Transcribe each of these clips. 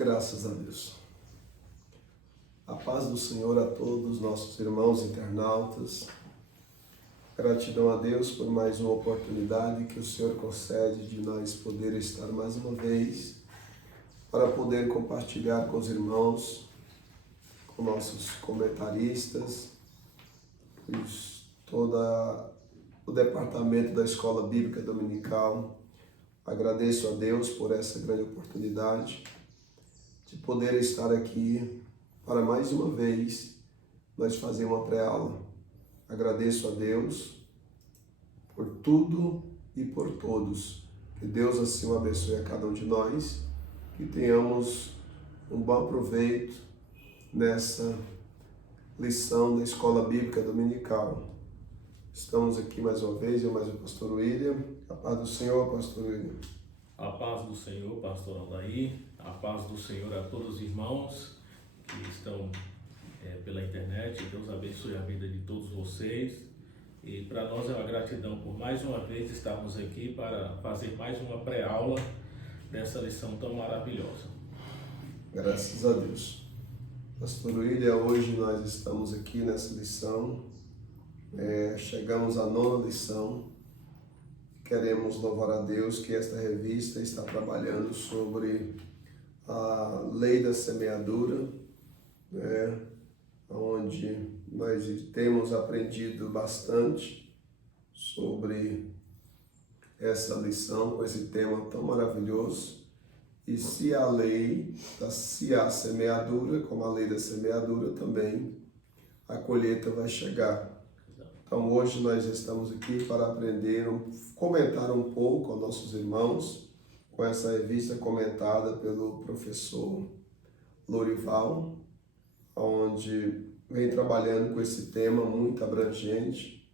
Graças a Deus. A paz do Senhor a todos os nossos irmãos internautas. Gratidão a Deus por mais uma oportunidade que o Senhor concede de nós poder estar mais uma vez para poder compartilhar com os irmãos, com nossos comentaristas, todo o departamento da Escola Bíblica Dominical. Agradeço a Deus por essa grande oportunidade de poder estar aqui para mais uma vez nós fazer uma pré-aula. Agradeço a Deus por tudo e por todos. Que Deus assim o abençoe a cada um de nós, que tenhamos um bom proveito nessa lição da Escola Bíblica Dominical. Estamos aqui mais uma vez, eu mais o pastor William. A paz do Senhor, pastor William. A paz do Senhor, pastor Aldair. A paz do Senhor a todos os irmãos que estão pela internet. Deus abençoe a vida de todos vocês. E para nós é uma gratidão por mais uma vez estarmos aqui para fazer mais uma pré-aula dessa lição tão maravilhosa. Graças a Deus. Pastor William, hoje nós estamos aqui nessa lição. Chegamos à 9ª lição. Queremos louvar a Deus que esta revista está trabalhando sobre a lei da semeadura, onde nós temos aprendido bastante sobre essa lição, com esse tema tão maravilhoso. E se há semeadura, como a lei da semeadura, também a colheita vai chegar. Então hoje nós estamos aqui para aprender, comentar um pouco aos nossos irmãos, com essa revista comentada pelo professor Lorival, onde vem trabalhando com esse tema muito abrangente.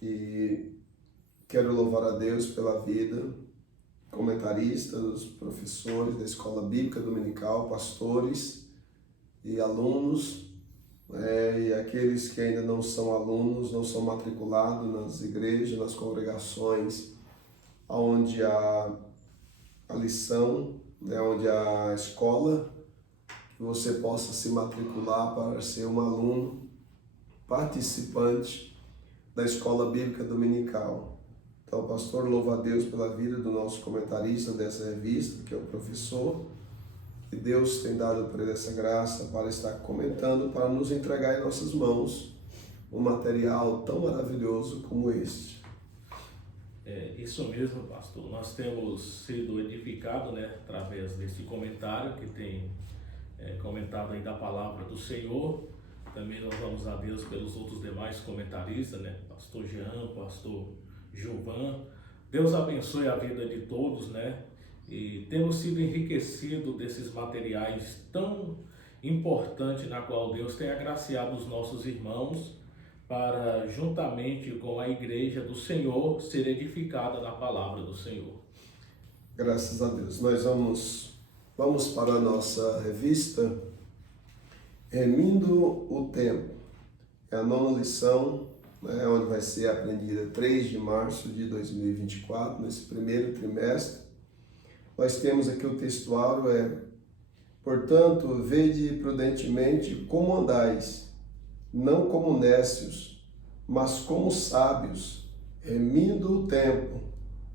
E quero louvar a Deus pela vida, comentaristas, professores da Escola Bíblica Dominical, pastores e alunos, e aqueles que ainda não são alunos, não são matriculados nas igrejas, nas congregações, onde a lição, onde a escola, que você possa se matricular para ser um aluno participante da Escola Bíblica Dominical. Então, pastor, louva a Deus pela vida do nosso comentarista dessa revista, que é o professor, e Deus tem dado por ele essa graça para estar comentando, para nos entregar em nossas mãos um material tão maravilhoso como este. Isso mesmo, pastor. Nós temos sido edificados, através desse comentário que tem comentado aí da palavra do Senhor. Também louvamos a Deus pelos outros demais comentaristas, pastor Jean, pastor Gilvan. Deus abençoe a vida de todos, E temos sido enriquecidos desses materiais tão importantes na qual Deus tem agraciado os nossos irmãos para, juntamente com a igreja do Senhor, ser edificada na palavra do Senhor. Graças a Deus. Nós vamos para a nossa revista Remindo o Tempo. É a 9ª lição, onde vai ser aprendida 3 de março de 2024, nesse primeiro trimestre. Nós temos aqui o textuário, portanto, vede prudentemente como andais, não como nécios, mas como sábios, remindo o tempo,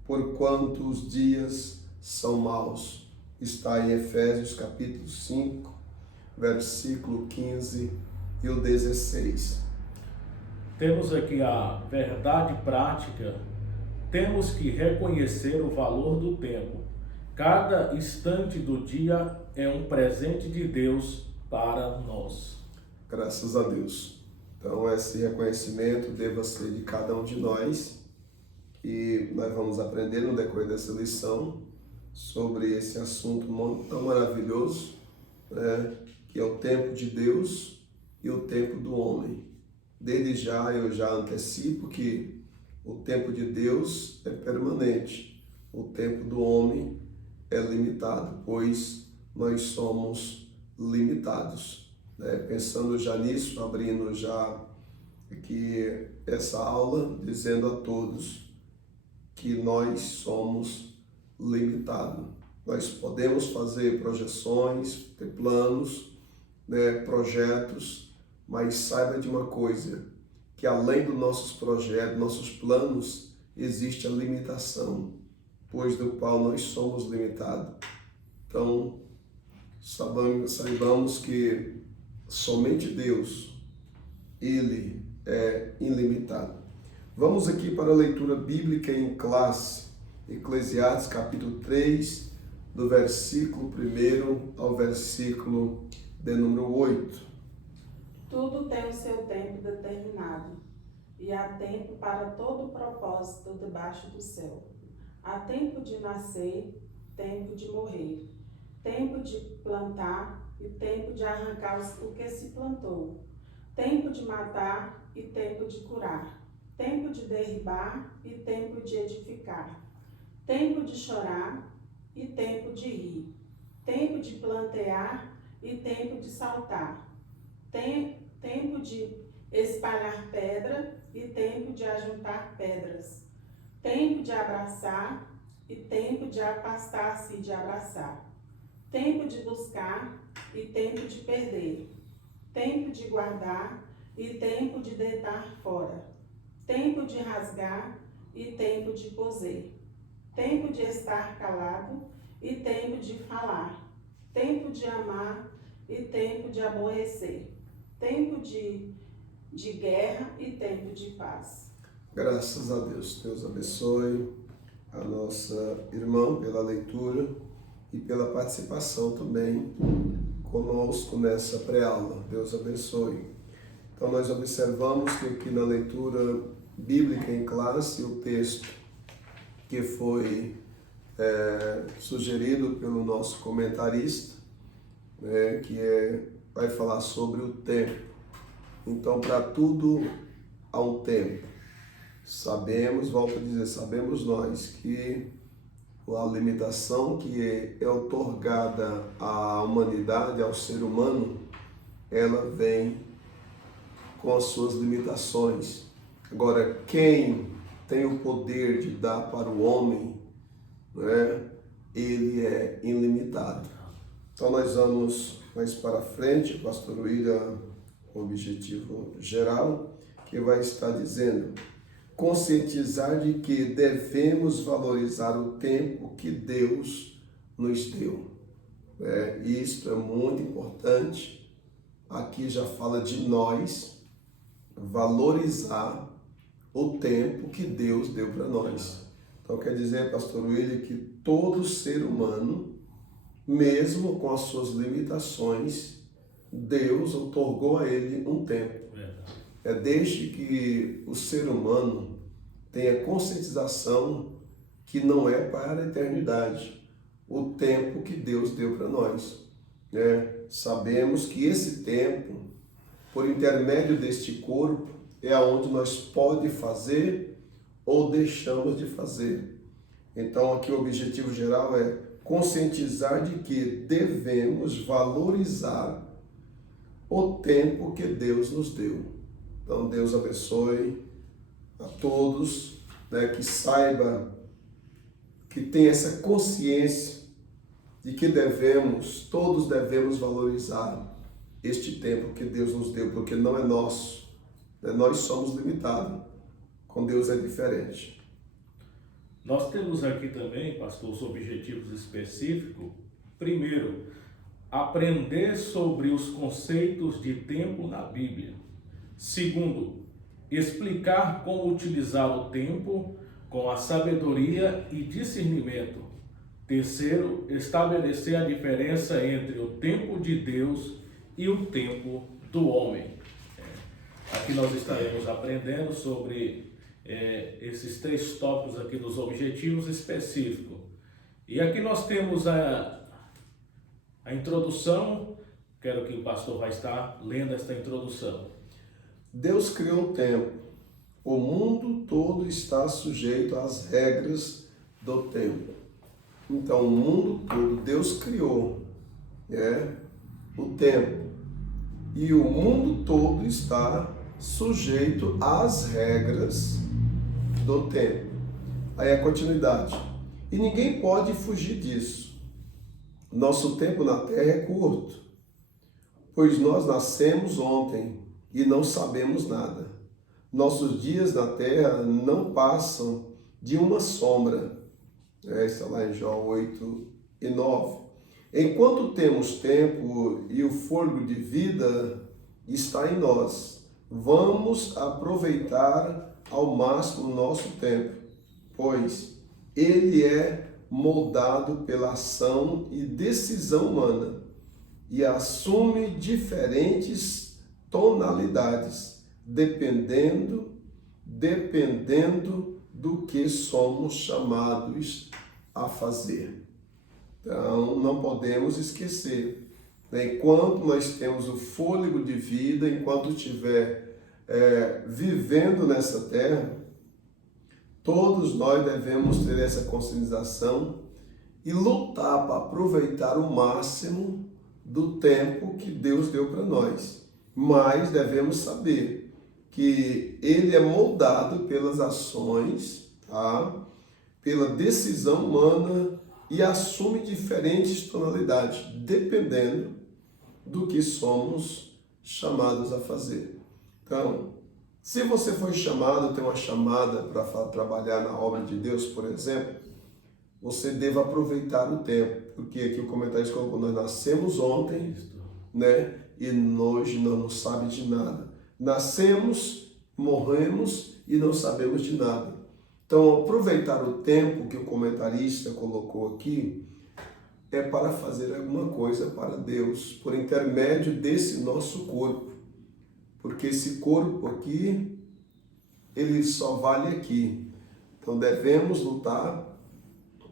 porquanto os dias são maus. Está em Efésios capítulo 5, versículo 15 e o 16. Temos aqui a verdade prática. Temos que reconhecer o valor do tempo. Cada instante do dia é um presente de Deus para nós. Graças a Deus. Então esse reconhecimento deva ser de cada um de nós, e nós vamos aprender no decorrer dessa lição sobre esse assunto tão maravilhoso, que é o tempo de Deus e o tempo do homem. Desde já eu já antecipo que o tempo de Deus é permanente, o tempo do homem é limitado, pois nós somos limitados. Pensando já nisso, abrindo já aqui essa aula, dizendo a todos que nós somos limitados. Nós podemos fazer projeções, ter planos, né, projetos, mas saiba de uma coisa, que além dos nossos projetos, nossos planos, existe a limitação, pois do qual nós somos limitados. Então, saibamos que somente Deus, Ele é ilimitado. Vamos aqui para a leitura bíblica em classe, Eclesiastes capítulo 3, do versículo 1 ao versículo de número 8. Tudo tem o seu tempo determinado, e há tempo para todo propósito debaixo do céu. Há tempo de nascer, tempo de morrer, tempo de plantar e tempo de arrancar o que se plantou, tempo de matar e tempo de curar, tempo de derribar e tempo de edificar, tempo de chorar e tempo de rir, tempo de plantear e tempo de saltar, tempo de espalhar pedra e tempo de ajuntar pedras, tempo de abraçar e tempo de afastar-se de abraçar, tempo de buscar e tempo de perder, tempo de guardar e tempo de deitar fora, tempo de rasgar e tempo de coser, tempo de estar calado e tempo de falar, tempo de amar e tempo de aborrecer, tempo de guerra e tempo de paz. Graças a Deus. Deus abençoe a nossa irmã pela leitura e pela participação também conosco nessa pré-aula. Deus abençoe. Então nós observamos que aqui na leitura bíblica em classe, o texto que foi sugerido pelo nosso comentarista, vai falar sobre o tempo. Então, para tudo há um tempo. Sabemos, volto a dizer, sabemos nós que a limitação que é outorgada à humanidade, ao ser humano, ela vem com as suas limitações. Agora, quem tem o poder de dar para o homem, ele é ilimitado. Então nós vamos mais para frente, o pastor William, com o objetivo geral, que vai estar dizendo: conscientizar de que devemos valorizar o tempo que Deus nos deu. Isto é muito importante. Aqui já fala de nós valorizar o tempo que Deus deu para nós. Então quer dizer, pastor William, que todo ser humano, mesmo com as suas limitações, Deus outorgou a ele um tempo. Desde que o ser humano tenha conscientização que não é para a eternidade o tempo que Deus deu para nós. Sabemos que esse tempo, por intermédio deste corpo, é aonde nós pode fazer ou deixamos de fazer. Então aqui o objetivo geral é conscientizar de que devemos valorizar o tempo que Deus nos deu. Então Deus abençoe a todos, que saiba, que tenha essa consciência de que todos devemos valorizar este tempo que Deus nos deu, porque não é nosso, nós somos limitados, com Deus é diferente. Nós temos aqui também, pastor, os objetivos específicos. Primeiro, aprender sobre os conceitos de tempo na Bíblia. Segundo, explicar como utilizar o tempo com a sabedoria e discernimento. Terceiro, estabelecer a diferença entre o tempo de Deus e o tempo do homem. Aqui nós estaremos aprendendo sobre esses 3 tópicos aqui dos objetivos específicos. E aqui nós temos a introdução. Quero que o pastor vai estar lendo esta introdução. Deus criou o tempo. O mundo todo está sujeito às regras do tempo. Então, o mundo todo, Deus criou o tempo. E o mundo todo está sujeito às regras do tempo. Aí a continuidade. E ninguém pode fugir disso. Nosso tempo na terra é curto, pois nós nascemos ontem e não sabemos nada. Nossos dias na terra não passam de uma sombra. Está lá em João 8 e 9. Enquanto temos tempo e o fôlego de vida está em nós, vamos aproveitar ao máximo o nosso tempo, pois ele é moldado pela ação e decisão humana e assume diferentes tonalidades, dependendo do que somos chamados a fazer. Então, não podemos esquecer, né? Enquanto nós temos o fôlego de vida, enquanto estiver vivendo nessa terra, todos nós devemos ter essa conscientização e lutar para aproveitar o máximo do tempo que Deus deu para nós. Mas devemos saber que ele é moldado pelas ações, tá? Pela decisão humana e assume diferentes tonalidades, dependendo do que somos chamados a fazer. Então, se você foi chamado, tem uma chamada para trabalhar na obra de Deus, por exemplo, você deve aproveitar o tempo, porque aqui o comentário colocou, nós nascemos ontem, né? E hoje nós não sabemos de nada. Nascemos, morremos e não sabemos de nada. Então, aproveitar o tempo que o comentarista colocou aqui é para fazer alguma coisa para Deus, por intermédio desse nosso corpo. Porque esse corpo aqui, ele só vale aqui. Então, devemos lutar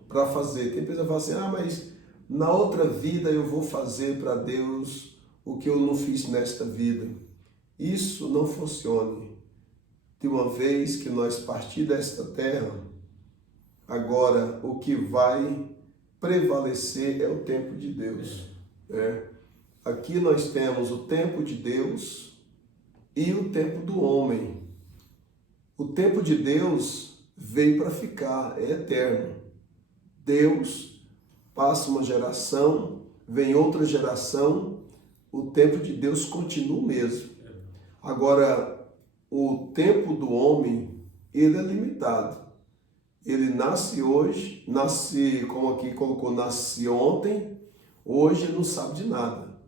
para fazer. Tem pessoa que fala assim, mas na outra vida eu vou fazer para Deus o que eu não fiz nesta vida. Isso não funciona. De uma vez que nós partir desta terra, agora o que vai prevalecer é o tempo de Deus. Aqui nós temos o tempo de Deus e o tempo do homem. O tempo de Deus veio para ficar, é eterno. Deus passa uma geração, vem outra geração, o tempo de Deus continua o mesmo. Agora, o tempo do homem, ele é limitado. Ele nasce hoje, como aqui colocou, nasce ontem, hoje ele não sabe de nada.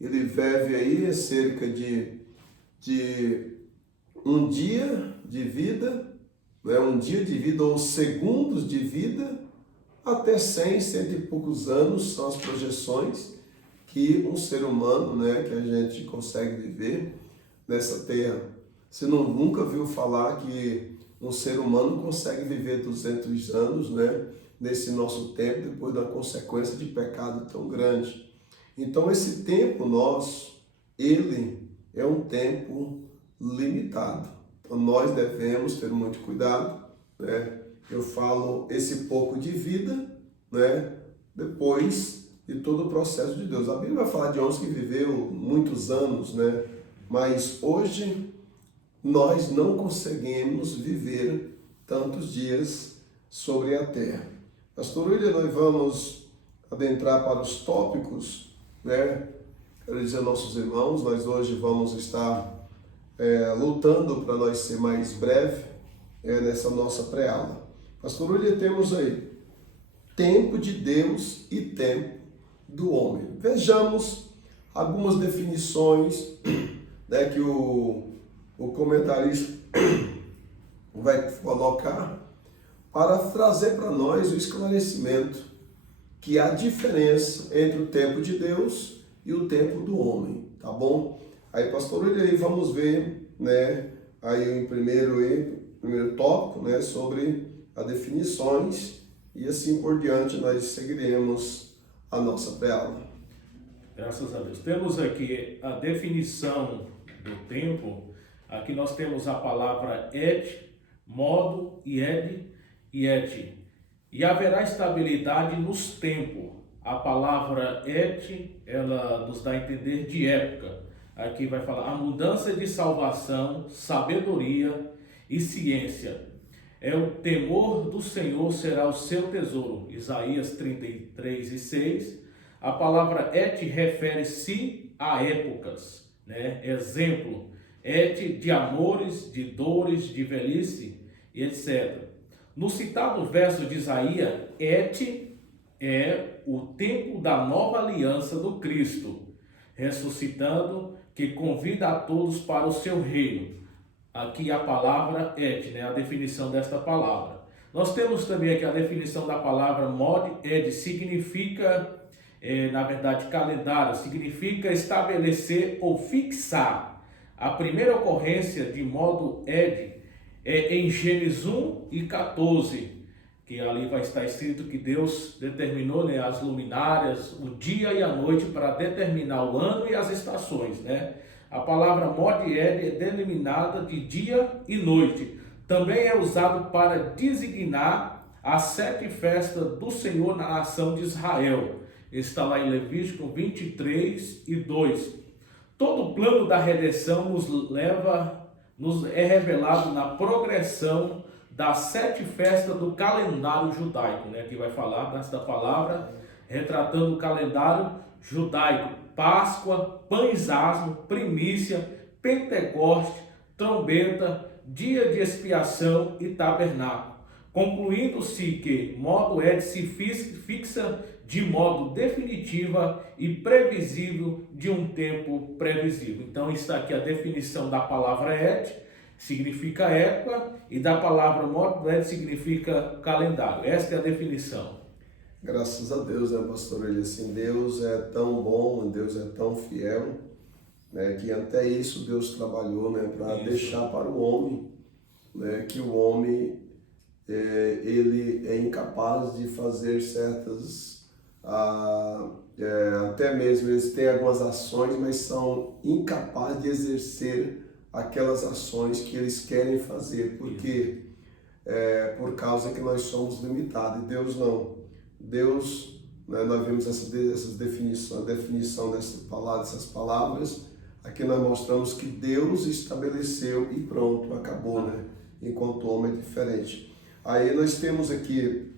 Ele vive aí cerca de um dia de vida, né? Um dia de vida ou segundos de vida, até 100 e poucos anos são as projeções que um ser humano, né, que a gente consegue viver nessa terra. Você nunca viu falar que um ser humano consegue viver 200 anos, né, nesse nosso tempo, depois da consequência de pecado tão grande. Então, esse tempo nosso, ele é um tempo limitado. Então, nós devemos ter muito cuidado, né? Eu falo esse pouco de vida, né, depois de todo o processo de Deus. A Bíblia vai falar de homens que viveu muitos anos, né, mas hoje nós não conseguimos viver tantos dias sobre a terra. Pastor William, nós vamos adentrar para os tópicos, né? Quero dizer aos nossos irmãos, nós hoje vamos estar lutando para nós ser mais breve nessa nossa pré-aula. Pastor William, temos aí tempo de Deus e tempo do homem. Vejamos algumas definições, né, que o comentarista vai colocar para trazer para nós o esclarecimento que há diferença entre o tempo de Deus e o tempo do homem, tá bom? Aí, pastor, aí vamos ver, né, aí o primeiro tópico, né, sobre as definições e assim por diante nós seguiremos a nossa pré-aula. Graças a Deus. Temos aqui a definição do tempo. Aqui nós temos a palavra et, modo, e et. E haverá estabilidade nos tempos. A palavra et, ela nos dá a entender de época. Aqui vai falar a mudança de salvação, sabedoria e ciência. O temor do Senhor será o seu tesouro. Isaías 33:6. A palavra et refere-se a épocas, né? Exemplo, et de amores, de dores, de velhice e etc. No citado verso de Isaías, et é o tempo da nova aliança do Cristo, ressuscitando, que convida a todos para o seu reino. Aqui a palavra et, né? A definição desta palavra. Nós temos também aqui a definição da palavra mod ed, significa, na verdade, calendário, significa estabelecer ou fixar. A primeira ocorrência de modo ed é em Gênesis 1 e 14, que ali vai estar escrito que Deus determinou, né, as luminárias, o dia e a noite para determinar o ano e as estações, né? A palavra mod ed é denominada de dia e noite. Também é usado para designar as 7 festas do Senhor na nação de Israel. Está lá em Levítico 23 e 2. Todo o plano da redenção nos é revelado na progressão das 7 festas do calendário judaico, né? Que vai falar desta palavra, retratando o calendário judaico: Páscoa, Pães Asmos, Primícia, Pentecoste, Trombeta, Dia de Expiação e Tabernáculo, concluindo-se que modo ed se fixa de modo definitiva e previsível de um tempo previsível. Então está aqui a definição da palavra et, significa época, e da palavra modo ed significa calendário. Esta é a definição. Graças a Deus, né, pastor? Ele assim, Deus é tão bom, Deus é tão fiel, né, que até isso Deus trabalhou, né, para deixar para o homem, né, que o homem ele é incapaz de fazer certas, até mesmo eles têm algumas ações, mas são incapazes de exercer aquelas ações que eles querem fazer, porque por causa que nós somos limitados, e Deus não. Deus, né, nós vemos essa definição, a definição dessas palavras. Aqui nós mostramos que Deus estabeleceu e pronto, acabou, né? Enquanto o homem é diferente. Aí nós temos aqui,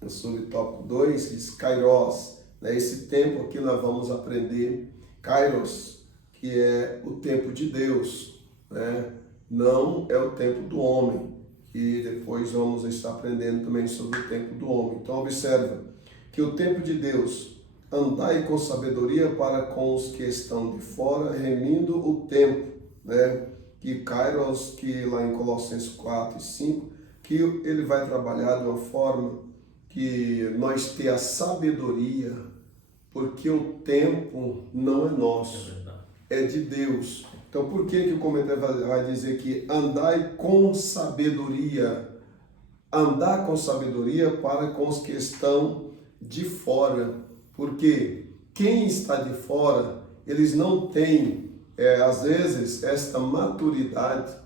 no subtópico 2, que diz Kairos, né? Esse tempo aqui nós vamos aprender, Kairos, que é o tempo de Deus, né? Não é o tempo do homem, e depois vamos estar aprendendo também sobre o tempo do homem. Então observa que o tempo de Deus: andai com sabedoria para com os que estão de fora, remindo o tempo, né? Que Kairos, que lá em Colossenses 4 e 5, que ele vai trabalhar de uma forma que nós ter a sabedoria, porque o tempo não é nosso, é de Deus. Então por que o comentário vai dizer que andai com sabedoria? Andar com sabedoria para com os que estão de fora, porque quem está de fora, eles não têm, às vezes, esta maturidade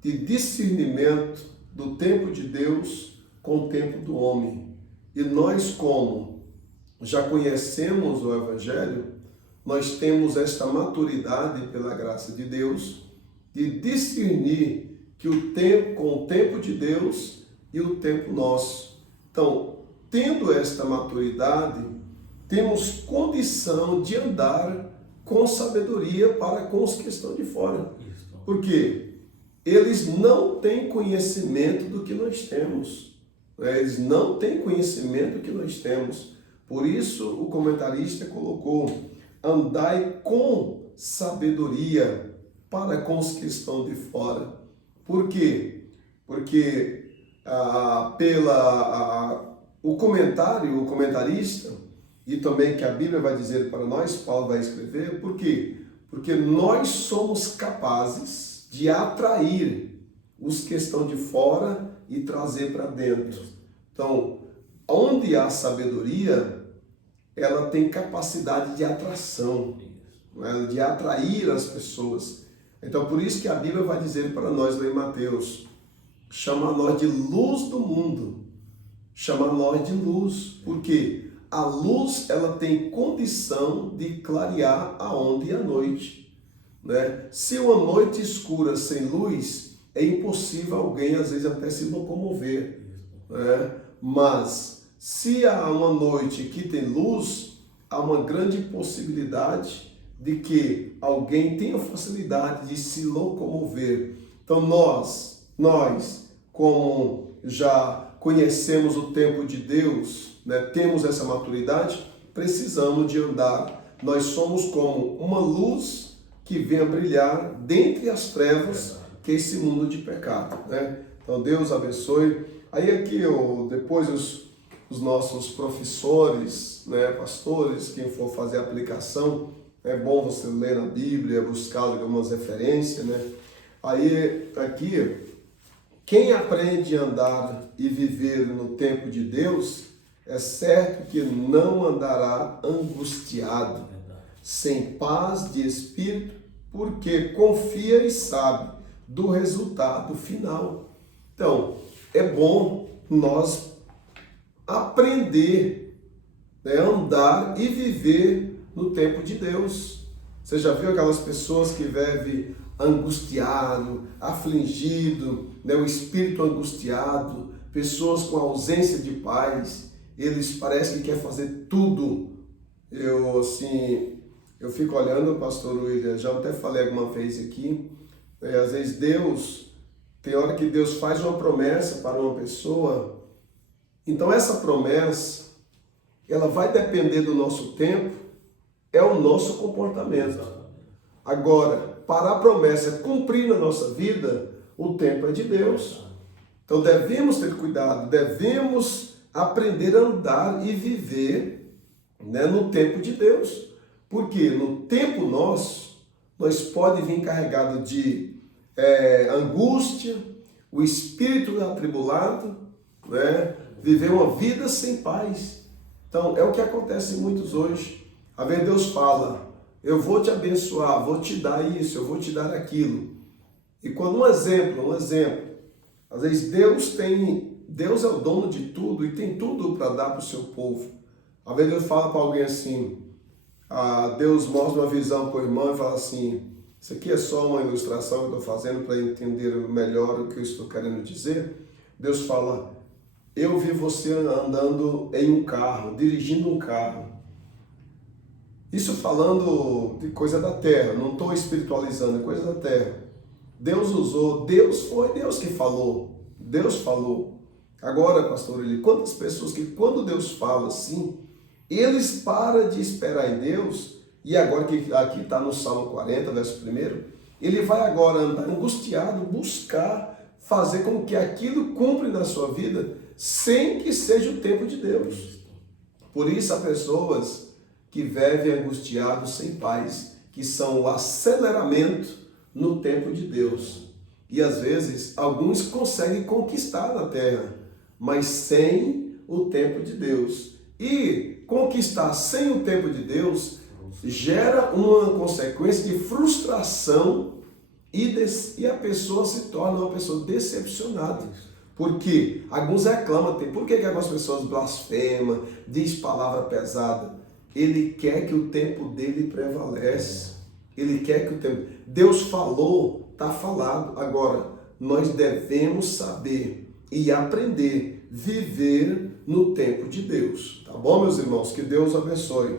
de discernimento do tempo de Deus com o tempo do homem. E nós, como já conhecemos o Evangelho, nós temos esta maturidade pela graça de Deus de discernir que o tempo, com o tempo de Deus e o tempo nosso. Então, tendo esta maturidade, temos condição de andar com sabedoria para com os que estão de fora. Por quê? Eles não têm conhecimento do que nós temos. Eles não têm conhecimento do que nós temos. Por isso, o comentarista colocou: andai com sabedoria para com os que estão de fora. Por quê? Porque o comentarista, e também que a Bíblia vai dizer para nós, Paulo vai escrever, por quê? Porque nós somos capazes de atrair os que estão de fora e trazer para dentro. Então, onde há sabedoria, ela tem capacidade de atração, né? De atrair as pessoas. Então, por isso que a Bíblia vai dizer para nós lá em Mateus: chama nós de luz do mundo, chama nós de luz, porque a luz, ela tem condição de clarear aonde é a noite, né? Se uma noite escura sem luz, é impossível alguém às vezes até se locomover, né? Mas se há uma noite que tem luz, há uma grande possibilidade de que alguém tenha facilidade de se locomover. Então nós, como já conhecemos o tempo de Deus, né, temos essa maturidade, precisamos de andar. Nós somos como uma luz que vem a brilhar dentre as trevas, que é esse mundo de pecado, né? Então Deus abençoe. Aí aqui, depois os nossos professores, né, pastores, quem for fazer a aplicação, é bom você ler na Bíblia, buscar algumas referências, né? Aí aqui, quem aprende a andar e viver no tempo de Deus, é certo que não andará angustiado, sem paz de espírito, porque confia e sabe do resultado final. Então, é bom nós aprender, né, andar e viver no tempo de Deus. Você já viu aquelas pessoas que vivem angustiado, afligido, né, o espírito angustiado, pessoas com ausência de paz, eles parecem que querem fazer tudo. Eu fico olhando, pastor William, já até falei alguma vez aqui, às vezes tem hora que Deus faz uma promessa para uma pessoa, então essa promessa, ela vai depender do nosso tempo, é o nosso comportamento. Agora, para a promessa cumprir na nossa vida, o tempo é de Deus. Então devemos ter cuidado, devemos aprender a andar e viver, né, no tempo de Deus. Porque no tempo nós pode vir carregado de angústia, o espírito atribulado, né, viver uma vida sem paz. Então é o que acontece em muitos hoje. A ver, Deus fala, eu vou te abençoar, vou te dar isso, eu vou te dar aquilo. E quando um exemplo, às vezes Deus é o dono de tudo e tem tudo para dar para o seu povo. Às vezes Deus fala para alguém assim, Deus mostra uma visão para o irmão e fala assim, isso aqui é só uma ilustração que eu estou fazendo para entender melhor o que eu estou querendo dizer. Deus fala, eu vi você andando em um carro, dirigindo um carro. Isso falando de coisa da terra, não estou espiritualizando, é coisa da terra. Deus usou, foi Deus que falou, Deus falou. Agora, pastor, quantas pessoas que quando Deus fala assim, eles param de esperar em Deus, e agora que aqui está no Salmo 40, verso 1, ele vai agora andar angustiado, buscar, fazer com que aquilo cumpra na sua vida, sem que seja o tempo de Deus. Por isso há pessoas que vivem angustiados sem paz, que são o aceleramento no tempo de Deus. E às vezes alguns conseguem conquistar na terra, mas sem o tempo de Deus. E conquistar sem o tempo de Deus gera uma consequência de frustração e a pessoa se torna uma pessoa decepcionada. Porque alguns reclamam, por que algumas pessoas blasfemam, diz palavra pesada? Ele quer que o tempo dele prevalece. Ele quer que o tempo... Deus falou, está falado. Agora, nós devemos saber e aprender, viver no tempo de Deus. Tá bom, meus irmãos? Que Deus abençoe.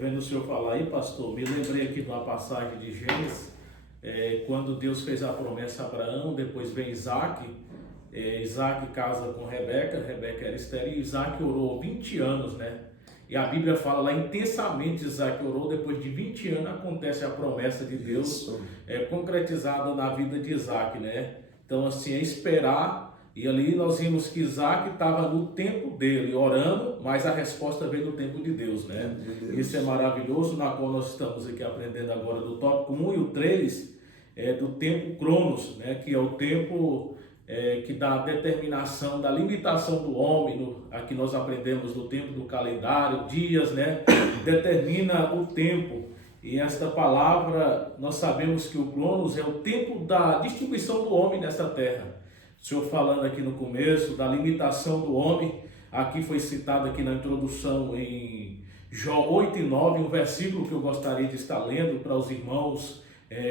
Vendo o senhor falar aí, pastor, me lembrei aqui de uma passagem de Gênesis, quando Deus fez a promessa a Abraão, depois vem Isaac, Isaac casa com Rebeca era estéril, e Isaac orou 20 anos, né? E a Bíblia fala lá, intensamente Isaac orou, depois de 20 anos acontece a promessa de Deus concretizada na vida de Isaac, né? Então assim, é esperar, e ali nós vimos que Isaac estava no tempo dele, orando, mas a resposta veio no tempo de Deus, né? Isso é maravilhoso, na qual nós estamos aqui aprendendo agora do tópico 1 e o 3, do tempo Cronos, né? Que é o tempo que dá a determinação da limitação do homem, aqui nós aprendemos do tempo do calendário, dias, né? Determina o tempo. E esta palavra, nós sabemos que o Cronos é o tempo da distribuição do homem nessa terra. O senhor falando aqui no começo da limitação do homem, aqui foi citado aqui na introdução em Jó 8 e 9, um versículo que eu gostaria de estar lendo para os irmãos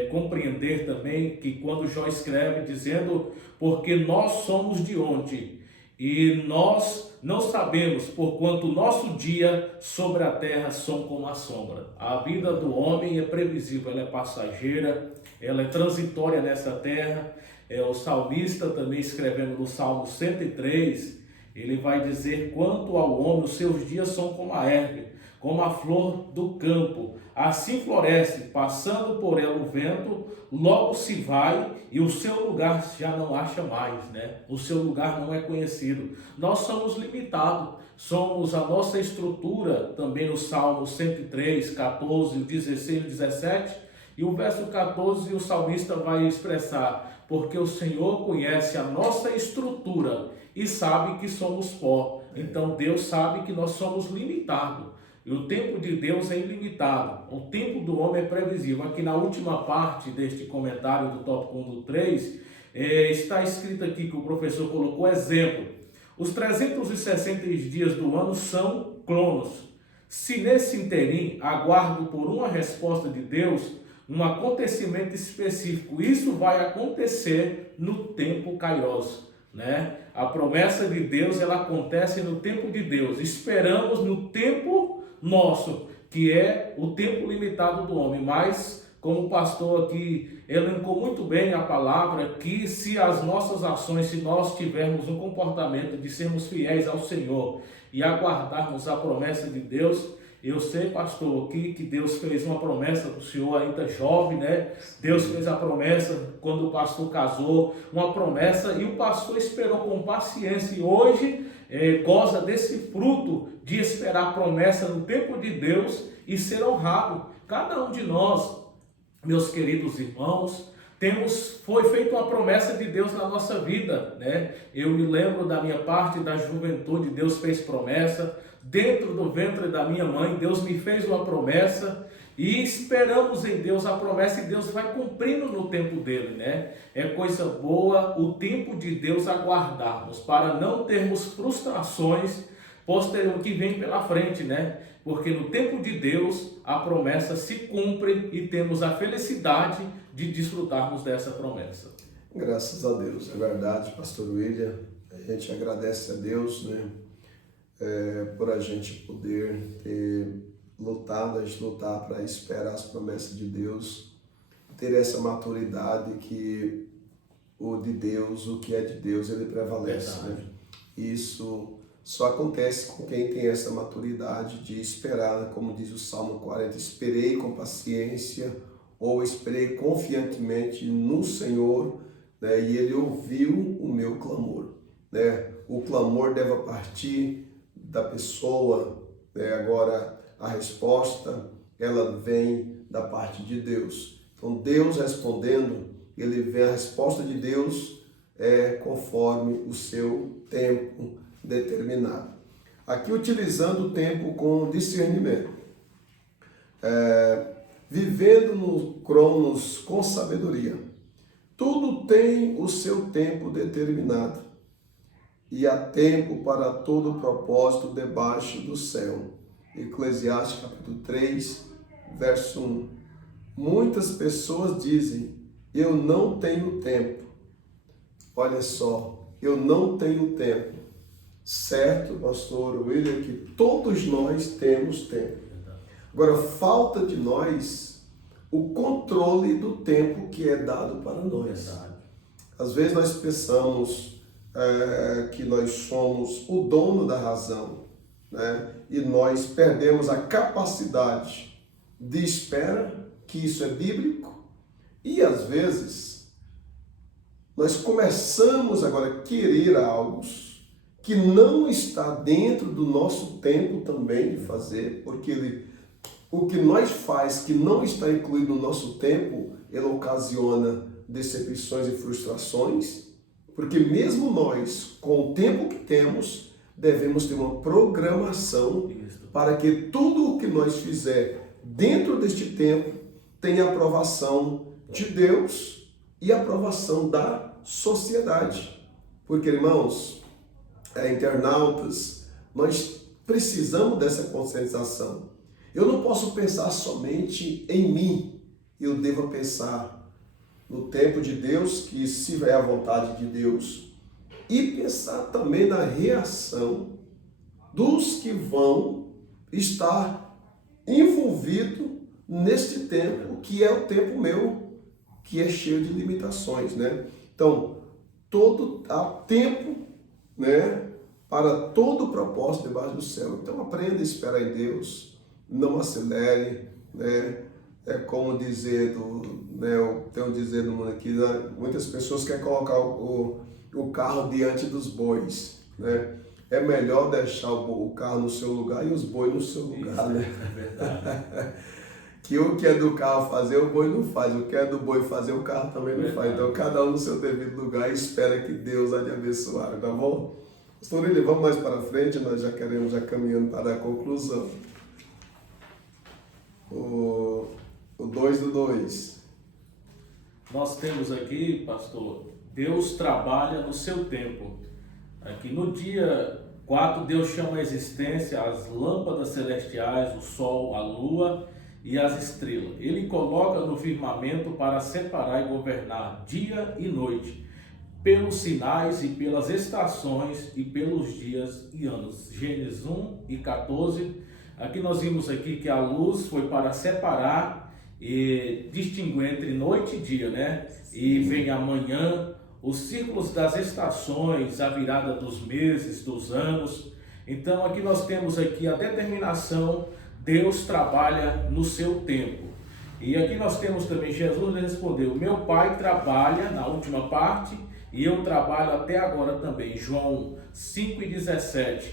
compreender também, que quando Jó escreve dizendo, porque nós somos de onde, e nós não sabemos, porquanto o nosso dia sobre a terra são como a sombra. A vida do homem é previsível, ela é passageira, ela é transitória nessa terra. O salmista também escrevendo no Salmo 103, ele vai dizer: quanto ao homem, os seus dias são como a erva, como a flor do campo, assim floresce, passando por ela o vento, logo se vai e o seu lugar já não acha mais, né? O seu lugar não é conhecido. Nós somos limitados, somos a nossa estrutura, também no Salmo 103, 14, 16 e 17, e o verso 14 o salmista vai expressar: porque o Senhor conhece a nossa estrutura e sabe que somos pó. Então Deus sabe que nós somos limitados. E o tempo de Deus é ilimitado. O tempo do homem é previsível. Aqui na última parte deste comentário do tópico 1 do 3, está escrito aqui que o professor colocou exemplo. Os 360 dias do ano são cronos. Se nesse interim aguardo por uma resposta de Deus, um acontecimento específico, isso vai acontecer no tempo kairos, né? A promessa de Deus, ela acontece no tempo de Deus. Esperamos no tempo nosso, que é o tempo limitado do homem. Mas, como o pastor aqui elencou muito bem a palavra, que se as nossas ações, se nós tivermos um comportamento de sermos fiéis ao Senhor e aguardarmos a promessa de Deus, eu sei, pastor, que Deus fez uma promessa para o senhor ainda jovem, né? Deus fez a promessa quando o pastor casou, uma promessa, e o pastor esperou com paciência, e hoje goza desse fruto de esperar a promessa no tempo de Deus e ser honrado. Cada um de nós, meus queridos irmãos, foi feita uma promessa de Deus na nossa vida, né? Eu me lembro da minha parte da juventude, Deus fez promessa. Dentro do ventre da minha mãe, Deus me fez uma promessa e esperamos em Deus a promessa, e Deus vai cumprindo no tempo dele, né? É coisa boa o tempo de Deus aguardarmos, para não termos frustrações posterior que vem pela frente, né? Porque no tempo de Deus a promessa se cumpre e temos a felicidade de desfrutarmos dessa promessa. Graças a Deus, é verdade, pastor William. A gente agradece a Deus, né? Por a gente poder ter lutado, a gente lutar para esperar as promessas de Deus, ter essa maturidade que o de Deus, o que é de Deus, ele prevalece, né? Isso só acontece com quem tem essa maturidade de esperar, como diz o Salmo 40, esperei com paciência, ou esperei confiantemente no Senhor, né? E ele ouviu o meu clamor, né? O clamor deve partir da pessoa, né? Agora a resposta, ela vem da parte de Deus. Então Deus respondendo, ele vem, a resposta de Deus conforme o seu tempo determinado. Aqui utilizando o tempo com discernimento, vivendo no cronos com sabedoria. Tudo tem o seu tempo determinado, e há tempo para todo propósito debaixo do céu. Eclesiastes capítulo 3, verso 1. Muitas pessoas dizem: eu não tenho tempo. Olha só, eu não tenho tempo. Certo, pastor William, que todos nós temos tempo. Agora, falta de nós o controle do tempo que é dado para nós. Às vezes nós pensamos que nós somos o dono da razão, né? E nós perdemos a capacidade de espera, que isso é bíblico, e às vezes nós começamos agora a querer algo que não está dentro do nosso tempo também de fazer, porque o que nós faz que não está incluído no nosso tempo, ele ocasiona decepções e frustrações, porque mesmo nós, com o tempo que temos, devemos ter uma programação para que tudo o que nós fizer dentro deste tempo tenha aprovação de Deus e aprovação da sociedade. Porque, irmãos, internautas, nós precisamos dessa conscientização. Eu não posso pensar somente em mim, eu devo pensar no tempo de Deus, que se é a vontade de Deus, e pensar também na reação dos que vão estar envolvidos neste tempo, que é o tempo meu, que é cheio de limitações, né? Então, há tempo, né, para todo o propósito debaixo do céu. Então, aprenda a esperar em Deus, não acelere, né? É como dizer, eu tenho um dizer no mundo aqui, né? Muitas pessoas querem colocar o carro diante dos bois, né? É melhor deixar o carro no seu lugar e os bois no seu lugar, né? É verdade. Que o que é do carro fazer, o boi não faz. O que é do boi fazer, o carro também não faz. Então, cada um no seu devido lugar e espera que Deus há de abençoar, tá bom? Pastor William, vamos mais para frente, nós já caminhando para a conclusão. O 2 do 2. Nós temos aqui, pastor, Deus trabalha no seu tempo. Aqui no dia 4, Deus chama a existência as lâmpadas celestiais, o sol, a lua e as estrelas. Ele coloca no firmamento para separar e governar dia e noite, pelos sinais e pelas estações e pelos dias e anos. Gênesis 1 e 14. Aqui nós vimos aqui que a luz foi para separar e distinguir entre noite e dia, né? E vem amanhã, os círculos das estações, a virada dos meses, dos anos. Então aqui nós temos aqui a determinação, Deus trabalha no seu tempo. E aqui nós temos também, Jesus respondeu, meu Pai trabalha na última parte e eu trabalho até agora também. João 5:17.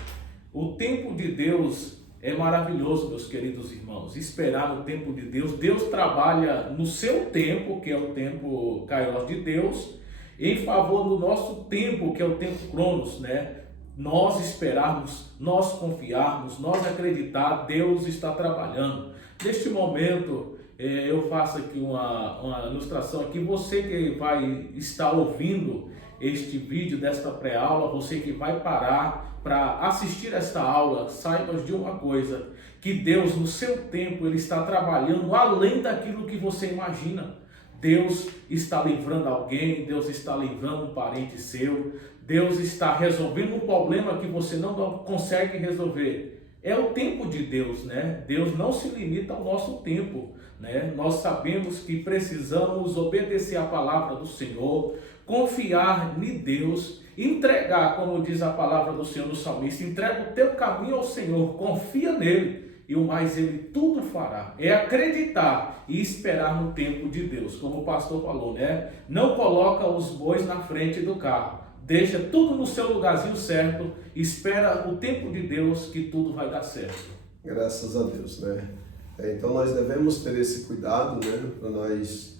O tempo de Deus é maravilhoso, meus queridos irmãos. Esperar no tempo de Deus. Deus trabalha no seu tempo, que é o tempo Kairos de Deus, em favor do nosso tempo, que é o tempo Cronos, né? Nós esperarmos, nós confiarmos, nós acreditar, Deus está trabalhando. Neste momento, eu faço aqui uma ilustração aqui. Você que vai estar ouvindo este vídeo desta pré-aula, você que vai parar para assistir esta aula, saiba de uma coisa, que Deus no seu tempo, Ele está trabalhando além daquilo que você imagina. Deus está livrando alguém, Deus está livrando um parente seu, Deus está resolvendo um problema que você não consegue resolver. É o tempo de Deus, né? Deus não se limita ao nosso tempo, né? Nós sabemos que precisamos obedecer a palavra do Senhor, confiar em Deus, entregar, como diz a palavra do Senhor no salmista, entrega o teu caminho ao Senhor, confia nele e o mais Ele tudo fará. É acreditar e esperar no tempo de Deus, como o pastor falou, né? Não coloca os bois na frente do carro, deixa tudo no seu lugarzinho certo, espera o tempo de Deus que tudo vai dar certo. Graças a Deus, né? Então nós devemos ter esse cuidado, né? Para nós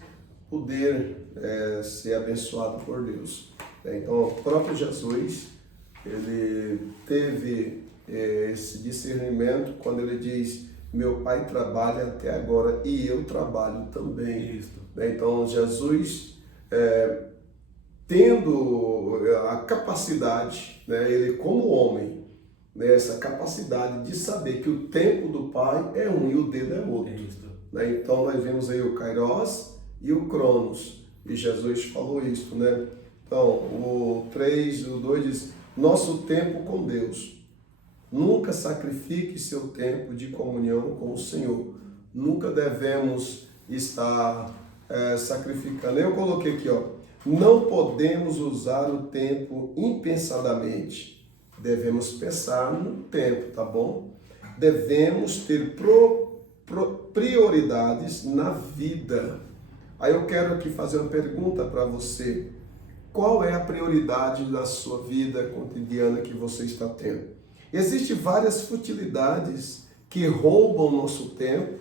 poder ser abençoado por Deus. Então o próprio Jesus, ele teve esse discernimento quando ele diz, meu Pai trabalha até agora e eu trabalho também. Isso. Então Jesus, tendo a capacidade, né, ele como homem, né, essa capacidade de saber que o tempo do Pai é um e o dele é outro. Né? Então nós vemos aí o Kairos e o Cronos, e Jesus falou isso, né? Então o 3, o 2 diz, nosso tempo com Deus. Nunca sacrifique seu tempo de comunhão com o Senhor. Nunca devemos estar sacrificando. Eu coloquei aqui, ó, não podemos usar o tempo impensadamente. Devemos pensar no tempo, tá bom? Devemos ter prioridades na vida. Aí eu quero aqui fazer uma pergunta para você. Qual é a prioridade da sua vida cotidiana que você está tendo? Existem várias futilidades que roubam nosso tempo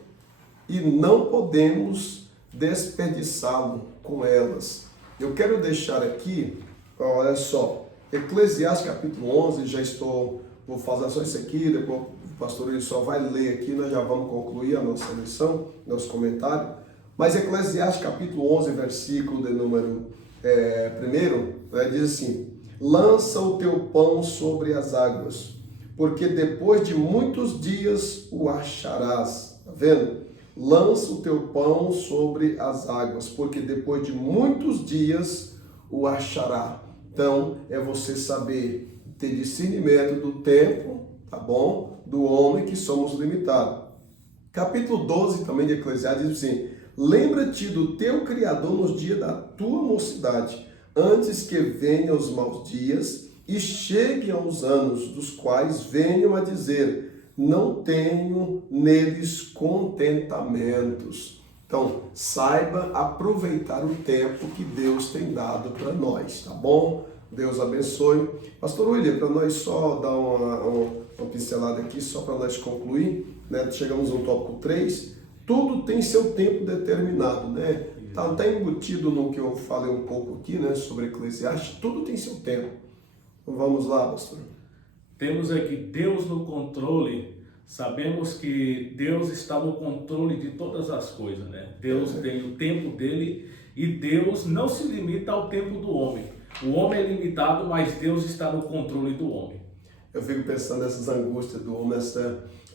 e não podemos desperdiçá-lo com elas. Eu quero deixar aqui, olha só, Eclesiastes capítulo 11, vou fazer só isso aqui, depois o pastor ele só vai ler aqui, nós já vamos concluir a nossa lição, nosso comentário. Mas Eclesiastes capítulo 11, versículo de número 1, diz assim, lança o teu pão sobre as águas, porque depois de muitos dias o acharás. Tá vendo? Lança o teu pão sobre as águas, porque depois de muitos dias o achará. Então, é você saber ter discernimento do tempo, tá bom? Do homem que somos limitados. Capítulo 12 também de Eclesiastes diz assim: lembra-te do teu Criador nos dias da tua mocidade, antes que venham os maus dias e cheguem aos anos, dos quais venham a dizer: não tenho neles contentamentos. Então, saiba aproveitar o tempo que Deus tem dado para nós, tá bom? Deus abençoe. Pastor William, para nós só dar uma pincelada aqui, só para nós concluir, né? Chegamos no tópico 3, tudo tem seu tempo determinado, né? Tá até embutido no que eu falei um pouco aqui, né, sobre Eclesiastes, tudo tem seu tempo. Então vamos lá, pastor. Temos aqui Deus no controle. Sabemos que Deus está no controle de todas as coisas, né? Deus tem o tempo dele e Deus não se limita ao tempo do homem. O homem é limitado, mas Deus está no controle do homem. Eu fico pensando nessas angústias do homem,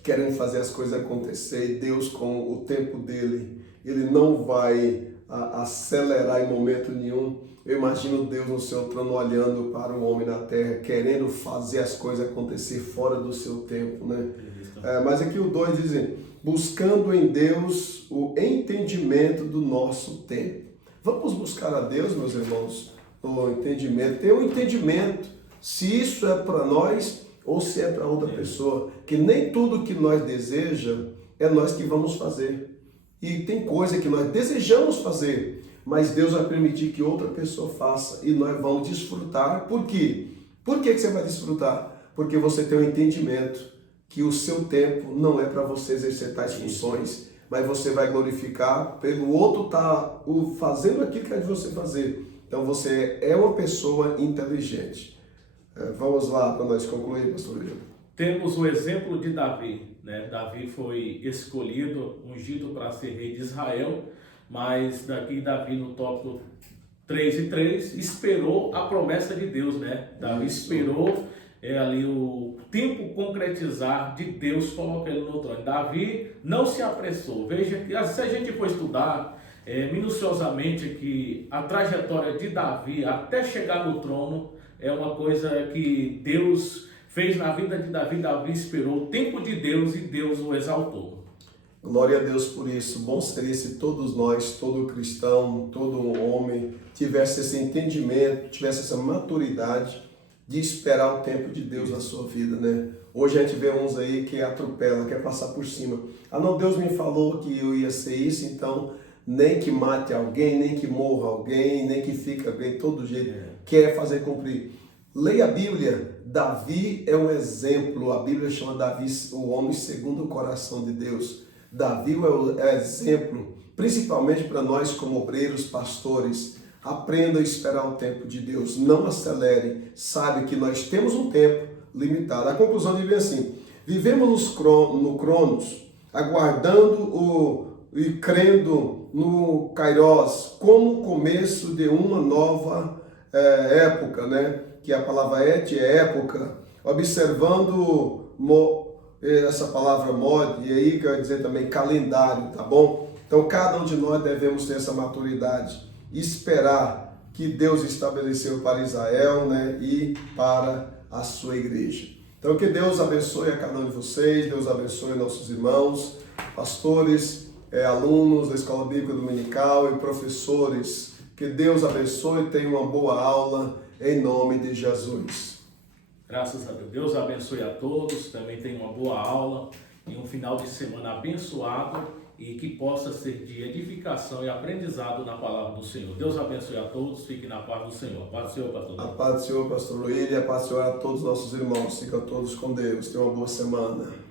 querendo fazer as coisas acontecer, e Deus, com o tempo dele, ele não vai acelerar em momento nenhum. Eu imagino Deus no seu trono olhando para o homem na terra, querendo fazer as coisas acontecer fora do seu tempo, né? Mas aqui o 2 diz: buscando em Deus o entendimento do nosso tempo. Vamos buscar a Deus, meus irmãos, no entendimento. Ter um entendimento se isso é para nós ou se é para outra pessoa. Que nem tudo que nós desejamos é nós que vamos fazer. E tem coisa que nós desejamos fazer, mas Deus vai permitir que outra pessoa faça e nós vamos desfrutar. Por quê? Por que você vai desfrutar? Porque você tem um entendimento que o seu tempo não é para você exercer tais funções, mas você vai glorificar pelo outro estar fazendo aquilo que é de você fazer. Então você é uma pessoa inteligente. Vamos lá para nós concluir, pastor William. Temos o exemplo de Davi, né? Davi foi escolhido, ungido para ser rei de Israel, mas daqui Davi no tópico 3:3 esperou a promessa de Deus, né? Davi esperou ali o tempo concretizar de Deus colocar ele no trono. Davi não se apressou. Veja que se a gente for estudar minuciosamente que a trajetória de Davi até chegar no trono é uma coisa que Deus fez na vida de Davi. Davi esperou o tempo de Deus e Deus o exaltou. Glória a Deus por isso. Bom seria se todos nós, todo cristão, todo homem tivesse esse entendimento, tivesse essa maturidade de esperar o tempo de Deus na sua vida, né? Hoje a gente vê uns aí que atropela, quer passar por cima. Ah não, Deus me falou que eu ia ser isso, então nem que mate alguém, nem que morra alguém, nem que fique alguém, todo jeito quer fazer cumprir. Leia a Bíblia. Davi é um exemplo. A Bíblia chama Davi o homem segundo o coração de Deus. Davi é exemplo, principalmente para nós como obreiros, pastores. Aprenda a esperar o tempo de Deus, não acelere, sabe que nós temos um tempo limitado. A conclusão de bem assim: vivemos no Cronos, aguardando e crendo no Kairos, como o começo de uma nova época, né? Que a palavra é época, observando essa palavra mod, e aí quer dizer também calendário, tá bom? Então cada um de nós devemos ter essa maturidade, esperar que Deus estabeleceu para Israel, né, e para a sua igreja. Então que Deus abençoe a cada um de vocês, Deus abençoe nossos irmãos, pastores, alunos da Escola Bíblica Dominical e professores. Que Deus abençoe e tenha uma boa aula em nome de Jesus. Graças a Deus. Deus abençoe a todos, também tenha uma boa aula e um final de semana abençoado e que possa ser de edificação e aprendizado na palavra do Senhor. Deus abençoe a todos, fiquem na paz do Senhor. A paz do Senhor, pastor. A paz do Senhor, pastor Luiz, e a paz do Senhor a todos os nossos irmãos. Fiquem todos com Deus. Tenham uma boa semana.